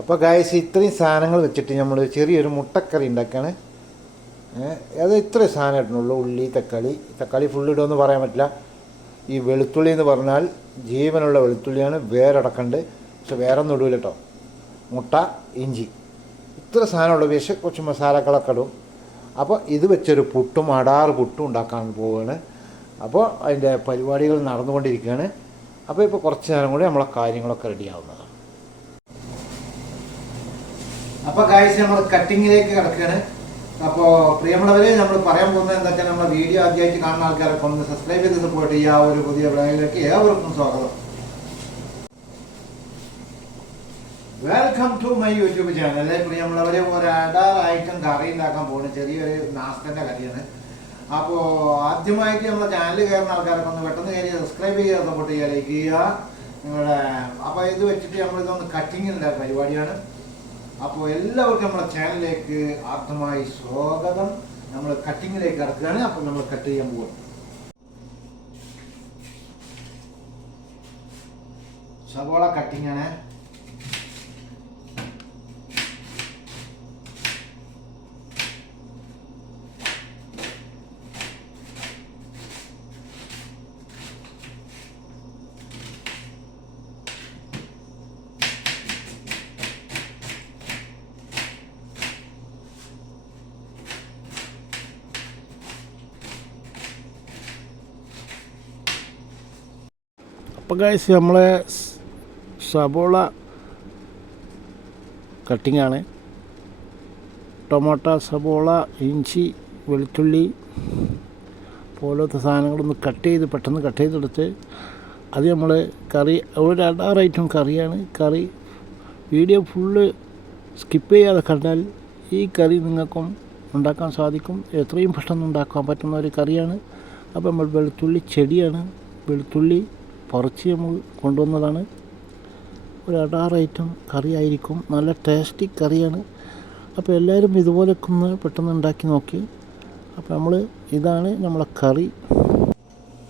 അപ്പോൾ ഗായസ് ഇത്രയും സാധനങ്ങൾ വെച്ചിട്ട് നമ്മൾ ചെറിയൊരു മുട്ടക്കറി ഉണ്ടാക്കുകയാണ് അത് ഇത്രയും സാധനം ഇടണുള്ളൂ ഉള്ളി തക്കാളി. തക്കാളി ഫുൾ ഇടുമെന്ന് പറയാൻ പറ്റില്ല. ഈ വെളുത്തുള്ളി എന്ന് പറഞ്ഞാൽ ജീവനുള്ള വെളുത്തുള്ളിയാണ് വേരടക്കണ്ട്. പക്ഷെ വേറെ ഒന്നും ഇടൂല കേട്ടോ മുട്ട ഇഞ്ചി. ഇത്ര സാധനമുള്ള. വേഷം കുറച്ച് മസാലകളൊക്കെ ഇടും. അപ്പോൾ ഇത് വെച്ചൊരു പുട്ടും അടാറ് പുട്ടും ഉണ്ടാക്കാൻ പോവുകയാണ് അപ്പോൾ അതിന്റെ പരിപാടികൾ നടന്നുകൊണ്ടിരിക്കുകയാണ്. അപ്പോൾ ഇപ്പോൾ കുറച്ച് നേരം കൂടി നമ്മളെ കാര്യങ്ങളൊക്കെ റെഡിയാവുന്നതാണ് അപ്പോൾ കാഴ്ച നമ്മൾ കട്ടിങ്ങിലേക്ക് കിടക്കുകയാണ് അപ്പോൾ പ്രിയമുള്ളവരെ നമ്മൾ പറയാൻ പോകുന്നത് എന്താ വെച്ചാൽ നമ്മുടെ വീഡിയോ ആദ്യമായിട്ട് കാണുന്ന ആൾക്കാരൊക്കെ ഒന്ന് സബ്സ്ക്രൈബ് ചെയ്ത് പോയിട്ട് ഈ ആ ഒരു പുതിയ ബ്ലോഗിലേക്ക് ഏവർക്കും സ്വാഗതം. Welcome to my YouTube channel പ്രിയമുള്ളവരെ ഒരു അഡാർ ഐറ്റം കറി ഉണ്ടാക്കാൻ പോകുന്നു ചെറിയൊരു നാസ്തന്റെ കറിയാണ് അപ്പോൾ ആദ്യമായിട്ട് നമ്മുടെ ചാനൽ കയറുന്ന ആൾക്കാരൊക്കെ ഒന്ന് പെട്ടെന്ന് കയറി സബ്സ്ക്രൈബ് ചെയ്യുക സപ്പോർട്ട് ചെയ്യുക ലൈക്ക് ചെയ്യുക. നിങ്ങളുടെ അപ്പോൾ ഇത് വെച്ചിട്ട് നമ്മളിതൊന്ന് കട്ടിങ്ങിന്റെ പരിപാടിയാണ്. അപ്പോൾ എല്ലാവർക്കും നമ്മുടെ ചാനലിലേക്ക് ആത്മമായി സ്വാഗതം. നമ്മൾ കട്ടിങ്ങിലേക്ക് ഇറക്കുകയാണ് അപ്പോൾ നമ്മൾ കട്ട് ചെയ്യാൻ പോകും സവോള കട്ടിങ് ഗൈസ് നമ്മളെ സബോള കട്ടിങ്ങാണ് ടൊമാറ്റോ സബോള ഇഞ്ചി വെളുത്തുള്ളി പോലത്തെ സാധനങ്ങളൊന്ന് കട്ട് ചെയ്ത് പെട്ടെന്ന് കട്ട് ചെയ്തെടുത്ത് അത് നമ്മൾ കറി ഒരു ഐറ്റം കറിയാണ്. കറി വീഡിയോ ഫുള്ള് സ്കിപ്പ് ചെയ്യാതെ കണ്ടാൽ ഈ കറി നിങ്ങൾക്കും ഉണ്ടാക്കാൻ സാധിക്കും. എത്രയും പെട്ടെന്ന് ഉണ്ടാക്കാൻ പറ്റുന്ന ഒരു കറിയാണ്. അപ്പോൾ നമ്മൾ വെളുത്തുള്ളി ചെടിയാണ്. വെളുത്തുള്ളി പറിച്ച് നമ്മൾ കൊണ്ടുവന്നതാണ്. ഒരു ഐറ്റം കറി ആയിരിക്കും നല്ല ടേസ്റ്റി കറിയാണ്. അപ്പോൾ എല്ലാവരും ഇതുപോലൊക്കെ ഒന്ന് പെട്ടെന്ന് ഉണ്ടാക്കി നോക്കി. അപ്പോൾ നമ്മൾ ഇതാണ് നമ്മളെ കറി.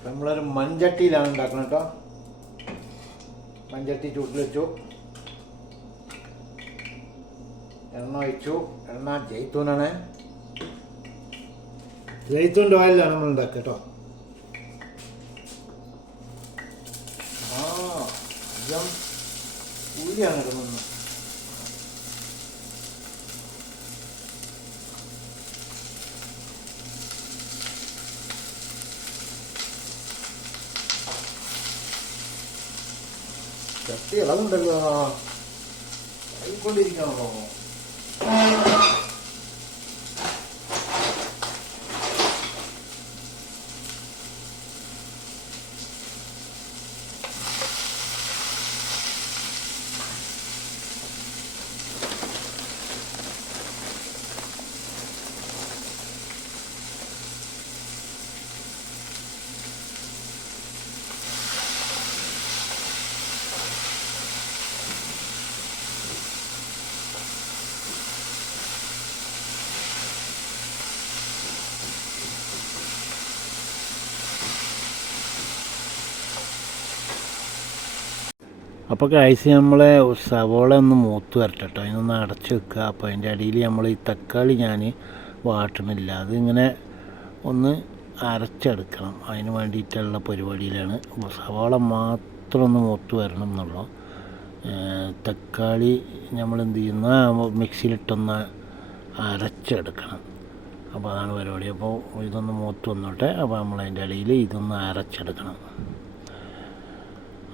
നമ്മളൊരു മൺചട്ടിയിലാണ് ഉണ്ടാക്കുന്നത് കേട്ടോ. മൺചട്ടി ചൂട്ടിൽ വെച്ചു. എണ്ണ ഒഴിച്ചു. എണ്ണ ജയ്ത്തൂനാണ് ജയ്ത്തൂന്റെ ഓയിലാണ് നമ്മൾ ഉണ്ടാക്കുക കേട്ടോ ആ അധികം ഊരിയാണ് ഇടുന്നത് ചട്ടി ഇളകുണ്ടല്ലോ ആയിക്കൊണ്ടിരിക്കണല്ലോ അപ്പോൾ കഴിച്ച് നമ്മളെ സവോള ഒന്ന് മൂത്ത് വരട്ടെ അതിനൊന്ന് അടച്ച് വെക്കുക. അപ്പോൾ അതിന്റെ അടിയിൽ നമ്മൾ ഈ തക്കാളി ഞാൻ വാട്ടണില്ല. അതിങ്ങനെ ഒന്ന് അരച്ചെടുക്കണം. അതിന് വേണ്ടിയിട്ടുള്ള പരിപാടിയിലാണ്. സവാള മാത്രം ഒന്ന് മൂത്ത് വരണം എന്നുള്ളൂ. തക്കാളി നമ്മൾ എന്ത് ചെയ്യുന്ന? മിക്സിയിലിട്ടൊന്ന് അരച്ചെടുക്കണം. അപ്പോൾ അതാണ് പരിപാടി. അപ്പോൾ ഇതൊന്ന് മൂത്ത് വന്നോട്ടെ. അപ്പോൾ നമ്മൾ അതിന്റെ ഇടയിൽ ഇതൊന്ന് അരച്ചെടുക്കണം.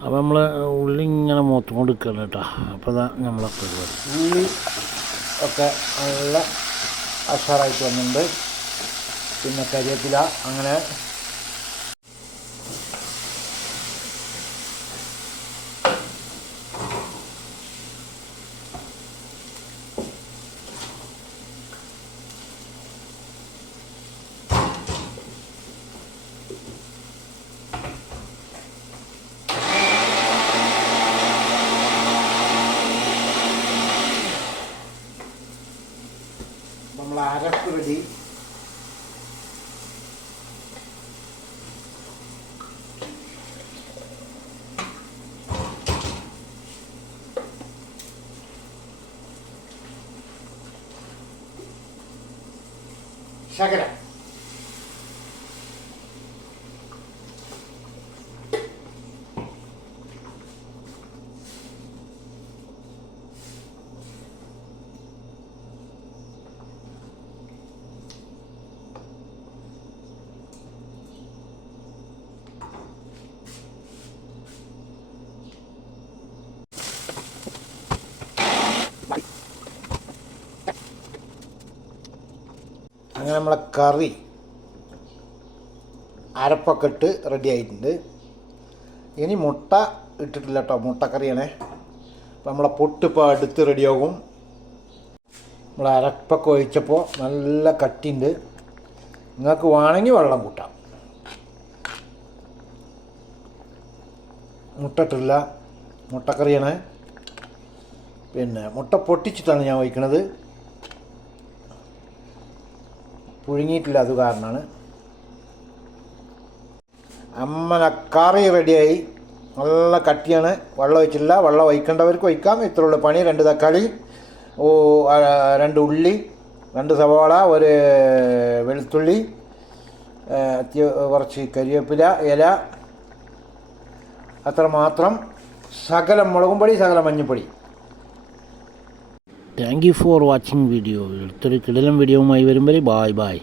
അപ്പോൾ നമ്മൾ ഉള്ളി ഇങ്ങനെ മൂത്ത് കൊടുക്കണം കേട്ടോ. അപ്പോൾ അതാ നമ്മളെ പരിപാടി. ഉള്ളി ഒക്കെ നല്ല അഷാറായിട്ട് വന്നിട്ടുണ്ട്. പിന്നെ കരിയേപ്പില അങ്ങനെ আঘাত করে দিই। শাকেরা അങ്ങനെ നമ്മളെ കറി അരപ്പൊക്കെ ഇട്ട് റെഡി ആയിട്ടുണ്ട്. ഇനി മുട്ട ഇട്ടിട്ടില്ല കേട്ടോ മുട്ടക്കറിയാണേ. അപ്പം നമ്മളെ പൊട്ടിപ്പോൾ അടുത്ത് റെഡിയാകും നമ്മൾ അരപ്പൊക്കെ ഒഴിച്ചപ്പോൾ നല്ല കട്ടിയുണ്ട് നിങ്ങൾക്ക് വേണമെങ്കിൽ വെള്ളം കൂട്ടാം. മുട്ട ഇട്ടില്ല മുട്ടക്കറിയാണ്. പിന്നെ മുട്ട പൊട്ടിച്ചിട്ടാണ് ഞാൻ ഒഴിക്കണത് പുഴുങ്ങിയിട്ടില്ല അത് കാരണമാണ്. അമ്മന കറി റെഡിയായി. നല്ല കട്ടിയാണ്. വെള്ളം ഒഴിച്ചില്ല വെള്ളം ഒഴിക്കേണ്ടവർക്ക് ഒഴിക്കാം. ഇത്രയുള്ള പണി. രണ്ട് തക്കാളി ഓ രണ്ട് ഉള്ളി രണ്ട് സവാള ഒരു വെളുത്തുള്ളി കുറച്ച് കരിവേപ്പില ഇല. അത്ര മാത്രം. സകലം മുളകും പൊടി സകലം മഞ്ഞൾപ്പൊടി. Thank you for watching video. അടുത്തൊരു കിടലം വീഡിയോവുമായി വരും വരെ ബായ് ബായ്.